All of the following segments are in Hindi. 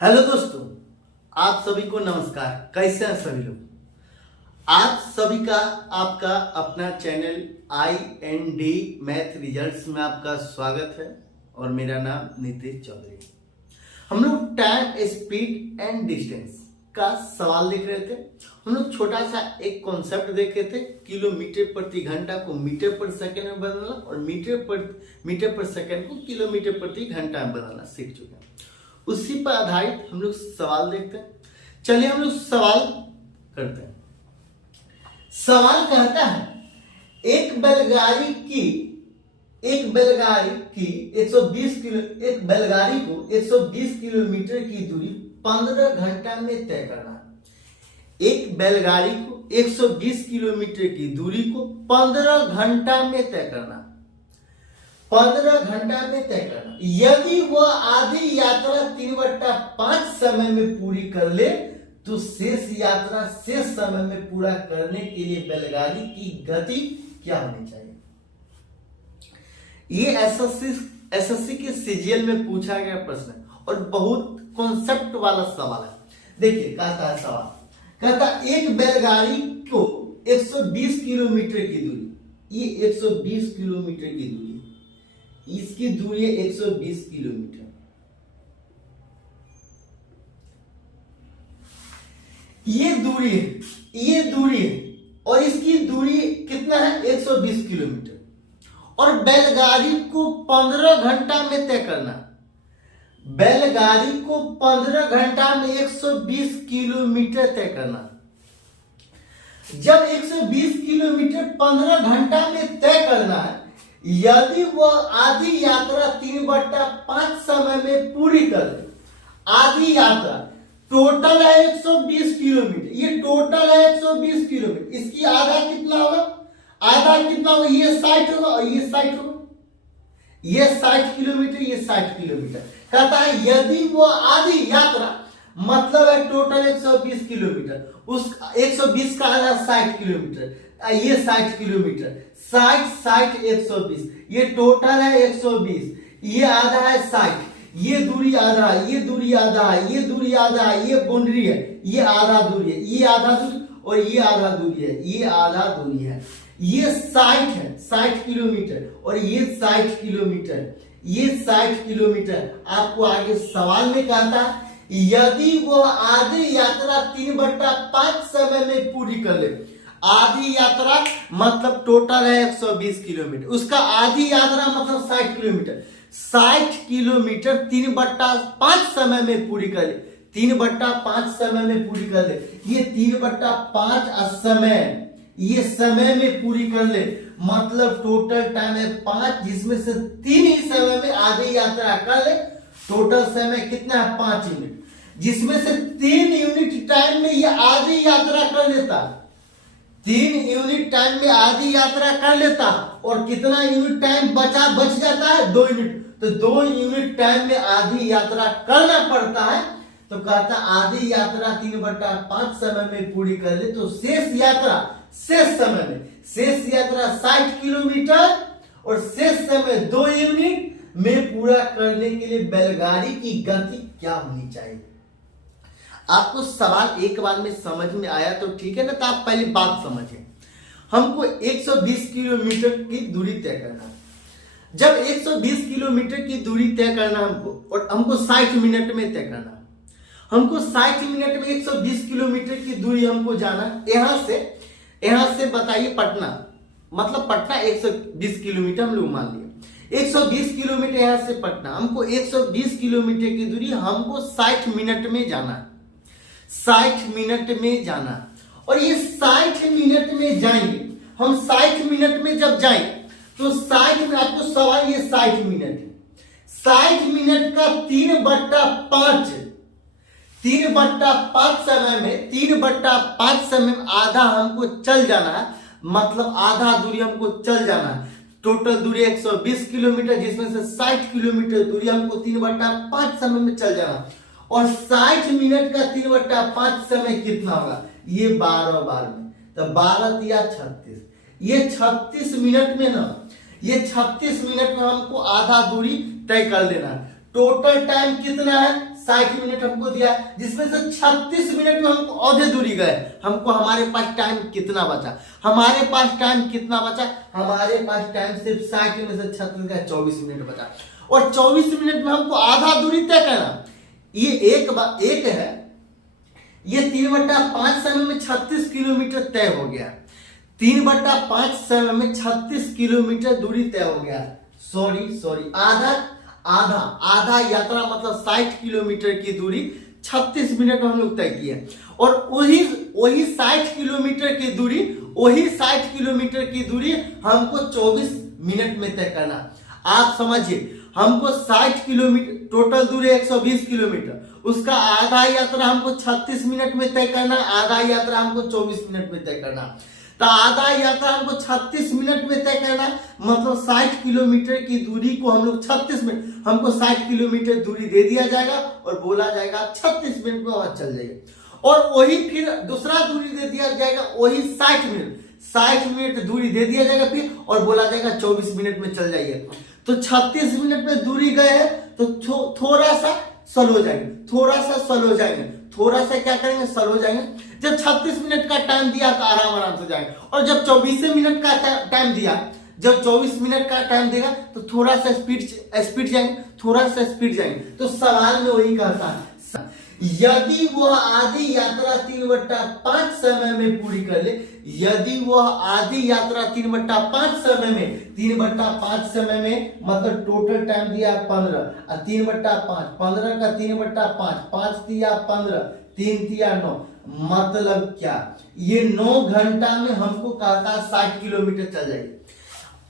हेलो दोस्तों, आप सभी को नमस्कार। कैसे हैं सभी लोग? आज सभी का आपका अपना चैनल IND मैथ रिजल्ट्स में आपका स्वागत है और मेरा नाम नीतीश चौधरी। हम लोग टाइम, स्पीड एंड डिस्टेंस का सवाल देख रहे थे। हम लोग छोटा सा एक कॉन्सेप्ट देखे थे, किलोमीटर प्रति घंटा को मीटर पर सेकंड में बदलना और मीटर पर सेकंड को किलोमीटर प्रति घंटा में बदलना सीख चुके हैं। उसी पर आधारित हम लोग सवाल देखते हैं। चलिए हम लोग सवाल करते हैं। सवाल कहता है एक बैलगाड़ी को 120 किलोमीटर की दूरी 15 घंटा में तय करना है। एक बैलगाड़ी को 120 किलोमीटर की दूरी को 15 घंटा में तय करना, 15 घंटा में तय करना। यदि वह आधी यात्रा 3/5 समय में पूरी कर ले तो शेष यात्रा शेष समय में पूरा करने के लिए बैलगाड़ी की गति क्या होनी चाहिए? ये एसएससी के सीजीएल में पूछा गया प्रश्न है और बहुत कॉन्सेप्ट वाला सवाल है। देखिए कहता है सवाल, कहता एक बैलगाड़ी को 120 किलोमीटर की दूरी, ये 120 किलोमीटर की दूरी, इसकी दूरी है 120 किलोमीटर। ये दूरी है और इसकी दूरी कितना है? 120 किलोमीटर। और बैलगाड़ी को 15 घंटा में तय करना। बैलगाड़ी को 15 घंटा में 120 किलोमीटर तय करना। जब 120 किलोमीटर 15 घंटा में तय करना है, यदि वह आधी यात्रा 3/5 समय में पूरी कर ले, आधी यात्रा टोटल है 120 किलोमीटर, ये टोटल है 120 किलोमीटर, इसकी आधा कितना होगा? आधा कितना होगा? ये 60 होगा और ये 60 होगा, ये 60 किलोमीटर, ये 60 किलोमीटर। कहता है यदि वो आधी यात्रा, मतलब है टोटल 120 किलोमीटर, उस 120 का आधा 60 किलोमीटर, ये 60 किलोमीटर, 60 120, ये टोटल है 120, ये आधा है 60, ये दूरी आधा है, ये दूरी आधा है, ये दूरी आधा है, ये बाउंड्री है, ये आधा दूरी है, ये आधा दूरी और ये आधा दूरी है, ये आधा दूरी है, ये 60 है, 60 किलोमीटर और ये 60 किलोमीटर, ये 60 किलोमीटर। आपको आगे सवाल में कहता है यदि वो आधी यात्रा 3/5 समय में पूरी कर ले। आधी यात्रा मतलब टोटल है 120 किलोमीटर, उसका आधी यात्रा मतलब 60 किलोमीटर, 60 किलोमीटर 3/5 समय में पूरी कर ले, 3/5 समय में पूरी कर ले, ये 3/5 समय, ये समय में पूरी कर ले, मतलब टोटल टाइम है 5, जिसमें से 3 ही समय में आधी यात्रा कर ले। टोटल समय कितना है? 5 यूनिट, जिसमें से 3 यूनिट टाइम में ये आधी यात्रा कर लेता, 3 यूनिट टाइम में आधी यात्रा कर लेता और कितना यूनिट टाइम बच जाता है? 2 यूनिट। तो 2 यूनिट टाइम में आधी यात्रा करना पड़ता है। तो कहता आधी यात्रा 3/5 समय में पूरी कर ले तो शेष यात्रा शेष समय में, शेष यात्रा 60 किलोमीटर और शेष समय 2 यूनिट में पूरा करने के लिए बैलगाड़ी की गति क्या होनी चाहिए? आपको सवाल एक बार में समझ में आया तो ठीक है ना? तो आप पहले बात समझें। हमको 120 किलोमीटर की दूरी तय करना है। जब 120 किलोमीटर की दूरी तय करना हमको, और हमको 60 मिनट में तय करना, हमको 60 मिनट में 120 किलोमीटर की दूरी हमको जाना। यहां से बताइए पटना, मतलब पटना 120 किलोमीटर हम लोग मान लिए, 120 किलोमीटर यहां से पटना, हमको 120 किलोमीटर की दूरी हमको 60 मिनट में जाना, 60 मिनट में जाना। और ये 60 मिनट में जाएंगे हम, 60 मिनट में जब जाएंगे तो 60 में आपको सवाल, ये 60 मिनट है, 60 मिनट का 3/5 समय में, 3/5 समय में आधा हमको चल जाना है, मतलब आधा दूरी हमको चल जाना है। टोटल दूरी 120 किलोमीटर, जिसमें से 60 किलोमीटर दूरी हमको 3/5 समय में चल जाना। और 60 मिनट का 3/5 समय कितना होगा? ये 12 बार में, तो 12 या 36, ये 36 मिनट में ना, ये 36 मिनट में हमको आधा दूरी तय कर लेना है। टोटल टाइम कितना है? 60 मिनट हमको दिया है, जिसमें से 36 मिनट में हमको आधे दूरी गए। हमको हमारे पास टाइम कितना बचा? हमारे पास टाइम कितना बचा? हमारे पास टाइम सिर्फ 60 में से 36 का 24 मिनट बचा। और 24 मिनट में हमको आधा दूरी तय करना। ये एक है, ये 3/5 समय में 36 किलोमीटर तय हो गया। 3/5 समय में 36 किलोमीटर दूरी तय हो गया। सॉरी, आधा यात्रा मतलब 60 किलोमीटर की दूरी 36 मिनट में हम लोग तय किए। और वही 60 किलोमीटर की दूरी हमको 24 मिनट में तय करना। आप समझिए, हमको 60 किलोमीटर, टोटल दूरी 120 किलोमीटर, उसका आधा यात्रा हमको 36 मिनट में तय करना, आधा यात्रा हमको 24 मिनट में तय करना। तो आधा यात्रा हमको 36 मिनट में तय करना, मतलब 60 किलोमीटर की दूरी को हम लोग 36 मिनट, हमको 60 किलोमीटर दूरी दे दिया जाएगा और बोला जाएगा 36 मिनट में वहां चल जाइए। और वही फिर दूसरा दूरी दे दिया जाएगा, वही 60 मिनट दूरी दे दिया जाएगा फिर, और बोला जाएगा 24 मिनट में चल जाइए। तो 36 मिनट में दूरी गए हैं, तो थोड़ा सा स्लो जाएंगे, थोड़ा सा क्या करेंगे, स्लो जाएंगे। जब 36 मिनट का टाइम दिया तो आराम से जाएंगे। और जब 24 मिनट का टाइम दिया, जब 24 मिनट का टाइम देगा तो थोड़ा सा स्पीड जाएंगे। तो सवाल में वही कहता है, यदि वह आधी यात्रा 3/5 समय में पूरी कर ले, यदि वह आधी यात्रा 3/5 समय में मतलब टोटल टाइम दिया 15 और 3/5, 15 का 3/5, 5 दिया 15, 3 दिया 9, मतलब क्या? ये 9 घंटा में हमको कहता 60 किलोमीटर चल जाएगी।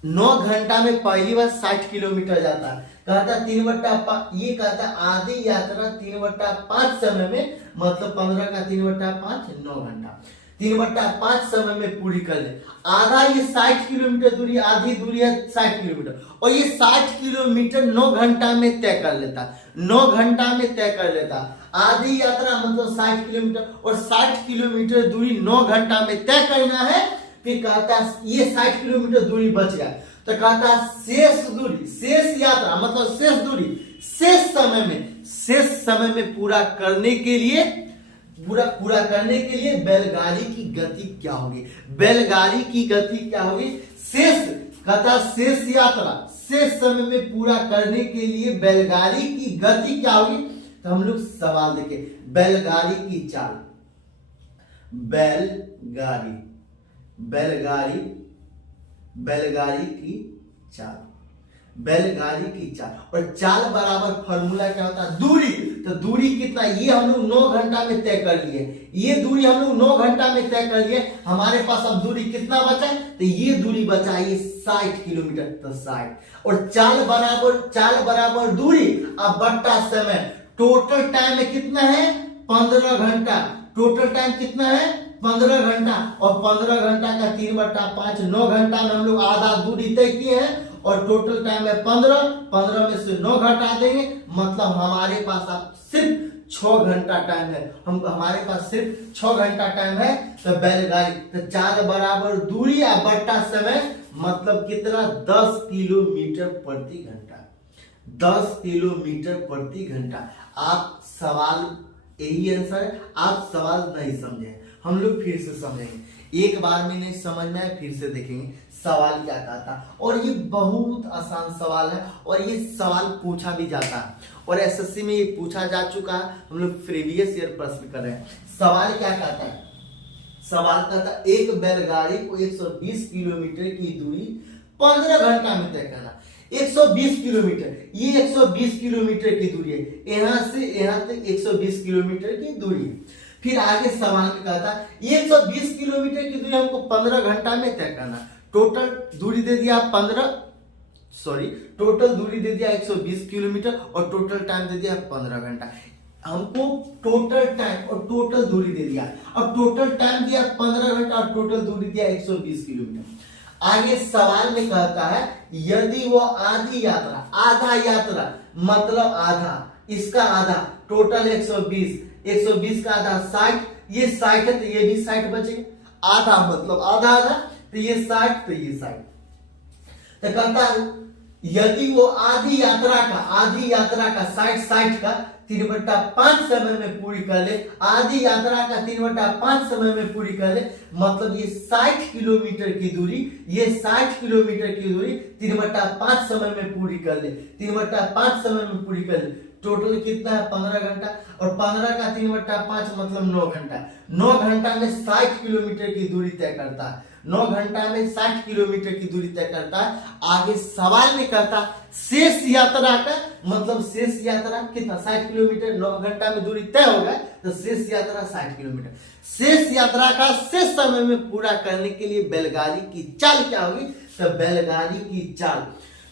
9 घंटा में पहली बार 60 किलोमीटर जाता है। कहता 3/5, ये कहता आधी यात्रा 3/5 समय में, मतलब 15 का 3/5 9 घंटा, 3/5 समय में पूरी कर ले। आधा ये 60 किलोमीटर दूरी, आधी दूरी है 60 किलोमीटर, और ये 60 किलोमीटर 9 घंटा में तय कर लेता, 9 घंटा में तय कर लेता। आधी यात्रा मतलब 60 किलोमीटर, और 60 किलोमीटर दूरी 9 घंटा में तय करना है। फिर कहता ये 60 किलोमीटर दूरी बच गया, तो कहता शेष दूरी, शेष यात्रा मतलब शेष दूरी, शेष समय में पूरा करने के लिए बैलगाड़ी की गति क्या होगी? बैलगाड़ी की गति क्या होगी? शेष यात्रा शेष समय में पूरा करने के लिए बैलगाड़ी की गति क्या होगी? तो हम लोग सवाल देखें, बैलगाड़ी की चाल, बैलगाड़ी की चाल, और चाल बराबर फॉर्मूला क्या होता है? दूरी। तो दूरी कितना? ये हम लोग 9 घंटा में तय कर लिए, ये दूरी हम लोग 9 घंटा में तय कर लिए। हमारे पास अब दूरी कितना बचा है? तो ये दूरी बचा है, ये 60 किलोमीटर, तो 60, और चाल बराबर दूरी अब बट्टा समय। टोटल टाइम में कितना है? 15 घंटा। टोटल टाइम कितना है? 15 घंटा, और 15 घंटा का 3/5 9 घंटा में हम लोग आधा दूरी तय किए हैं, और टोटल टाइम है 15 में से 9 घटा देंगे, मतलब हमारे पास अब सिर्फ 6 घंटा टाइम है। हमारे पास सिर्फ 6 घंटा टाइम है। तो बैलगाड़ी, तो चाल बराबर दूरी या बट्टा समय, मतलब कितना? 10 किलोमीटर प्रति घंटा, 10 किलोमीटर प्रति घंटा। आप सवाल, यही आंसर है। आप सवाल नहीं समझे, हम लोग फिर से समझेंगे। एक बार में नहीं समझ में आए, फिर से देखेंगे सवाल क्या कहता। और ये बहुत आसान सवाल है, और ये सवाल पूछा भी जाता है, और एसएससी में ये पूछा जा चुका है। हम लोग प्रीवियस ईयर प्रश्न कर रहे हैं। सवाल क्या कहता है? सवाल कहता है, एक बैलगाड़ी को 120 किलोमीटर की दूरी 15 घंटा में तय करना। 120 किलोमीटर, ये 120 किलोमीटर की दूरी है, यहां से यहां तक 120 किलोमीटर की दूरी है। फिर आगे सवाल में कहता है, ये 120 किलोमीटर की दूरी हमको 15 घंटा में तय करना। टोटल दूरी दे दिया 120 किलोमीटर, और टोटल टाइम दे दिया 15 घंटा। हमको टोटल टाइम और टोटल दूरी दे दिया, अब टोटल टाइम दिया 15 घंटा और टोटल दूरी दिया 120 किलोमीटर। आगे सवाल में कहता है, यदि वो आधी यात्रा, आधा यात्रा मतलब आधा, इसका आधा, टोटल 120 का आधा 60, ये 60 है तो ये भी 60 बचेगा। आधा मतलब आधा, तो ये 60, तो ये 60। तो कहता है, यदि वो आधी यात्रा का 60 का 3/5 समय में पूरी कर ले, आधी यात्रा का 3/5 समय में पूरी कर ले, मतलब ये 60 किलोमीटर की दूरी, ये 60 किलोमीटर की दूरी 3/5 समय में पूरी कर ले, 3/5 समय में पूरी कर ले। टोटल कितना है? 15 घंटा, और 15 का 3/5 मतलब 9 घंटा। 9 घंटा में 60 किलोमीटर की दूरी तय करता है, 9 घंटा में 60 किलोमीटर की दूरी तय करता है। आगे सवाल में कहता शेष यात्रा का, मतलब शेष यात्रा कितना? 60 किलोमीटर, 9 घंटा में दूरी तय हो गया, तो शेष यात्रा 60 किलोमीटर। शेष यात्रा का शेष समय में पूरा करने के लिए बैलगाड़ी की चाल क्या होगी? तो बैलगाड़ी की चाल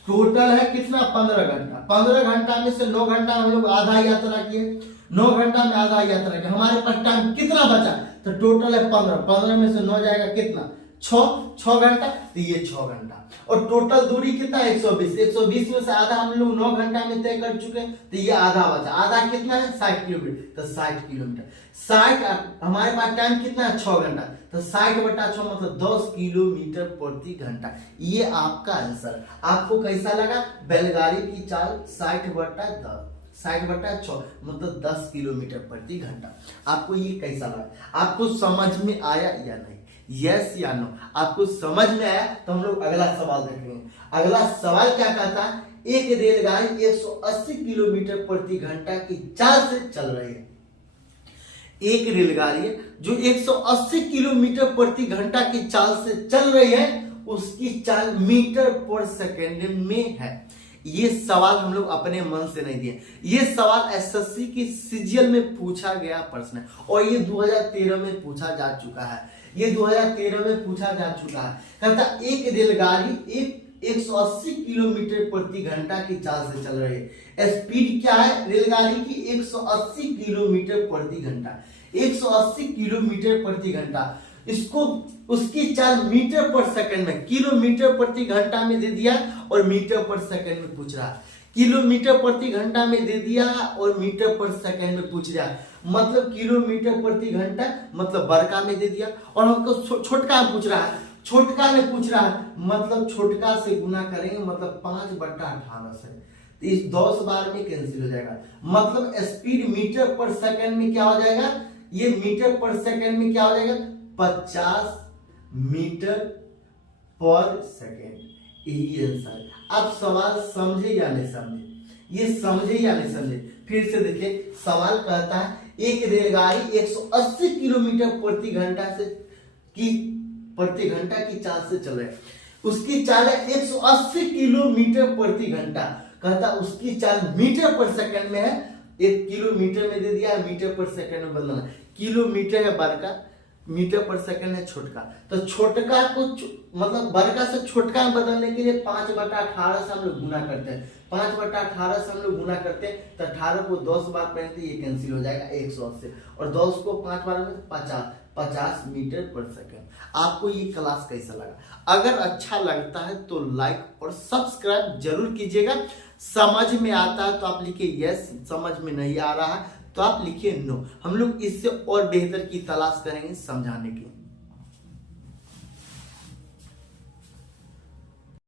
टोटल है कितना? 15 घंटा। 15 घंटा में से 9 घंटा हम लोग आधा यात्रा किए, 9 घंटा में आधा यात्रा किया, हमारे पास टाइम कितना बचा? तो टोटल है 15, 15 में से 9 जाएगा कितना? 6 घंटा, तो ये 6 घंटा। और टोटल दूरी कितना? 120, 120 में से आधा हम लोग 9 घंटा में तय कर चुके हैं, तो ये आधा बचा। आधा कितना है? 60 किलोमीटर, तो 60 किलोमीटर। 60 हमारे पास टाइम कितना है? 6 घंटा, तो 60/6 मतलब 10 किलोमीटर प्रति घंटा। ये आपका आंसर। आपको कैसा लगा? बैलगाड़ी की चाल 60/10, 60/6 मतलब 10 किलोमीटर प्रति घंटा। आपको ये कैसा लगा? आपको समझ में आया या नहीं? यस या नो? आपको समझ में आया तो हम लोग अगला सवाल देखेंगे। अगला सवाल क्या कहता है? एक रेलगाड़ी 180 किलोमीटर प्रति घंटा की चाल से चल रही है। एक रेलगाड़ी है जो 180 किलोमीटर प्रति घंटा की चाल से चल रही है, उसकी चाल मीटर पर सेकेंड में है। ये सवाल हम लोग अपने मन से नहीं दिए, ये सवाल एसएससी की सीजीएल में पूछा गया प्रश्न है, और ये 2013 में पूछा जा चुका है। ये 2013 में पूछा जा चुका है। कहता एक रेलगाड़ी 180 किलोमीटर प्रति घंटा की चाल से चल रही है। स्पीड क्या है रेलगाड़ी की? 180 किलोमीटर प्रति घंटा, 180 किलोमीटर प्रति घंटा। इसको उसकी चाल मीटर पर सेकंड में, किलोमीटर प्रति घंटा में दे दिया और मीटर पर सेकंड में पूछ रहा है। किलोमीटर प्रति घंटा में दे दिया और मीटर पर सेकंड में पूछ रहा है, मतलब किलोमीटर प्रति घंटा मतलब बड़का में दे दिया, और हमको छोटका में पूछ रहा है, छोटका में पूछ रहा है, मतलब छोटका से गुना करेंगे, मतलब 5/18 से, तो इस 10 बार में कैंसिल हो जाएगा। मतलब स्पीड मीटर पर सेकंड में क्या हो जाएगा? ये मीटर पर सेकंड में क्या हो जाएगा? 50 मीटर पर सेकंड। यही आंसर। आप सवाल समझे या नहीं समझे? ये समझे या नहीं समझे? फिर से देखिए, सवाल कहता है एक रेलगाड़ी 180 किलोमीटर प्रति घंटा की चाल से चल रही है। उसकी चाल है 180 किलोमीटर प्रति घंटा। कहता उसकी चाल मीटर पर सेकंड में है। एक किलोमीटर में दे दिया, मीटर पर सेकंड में बदलना। किलोमीटर है बड़का, मीटर पर सेकंड है छोटका। तो छोटका को मतलब बड़का से छोटका में बदलने के लिए 5/18 से हम लोग गुना करते हैं। 5/18 से हम लोग गुना करते हैं, तो 18 को 10 बार पढ़ेंगे, ये कैंसिल हो जाएगा 180, और 10 को 5 बार में 50 मीटर पर सेकंड। आपको ये क्लास कैसा लगा? अगर अच्छा लगता है तो लाइक और सब्सक्राइब जरूर कीजिएगा। समझ में आता है तो आप लिखिए यस, समझ में नहीं आ रहा है तो आप लिखिए नो। हम लोग इससे और बेहतर की तलाश करेंगे समझाने की।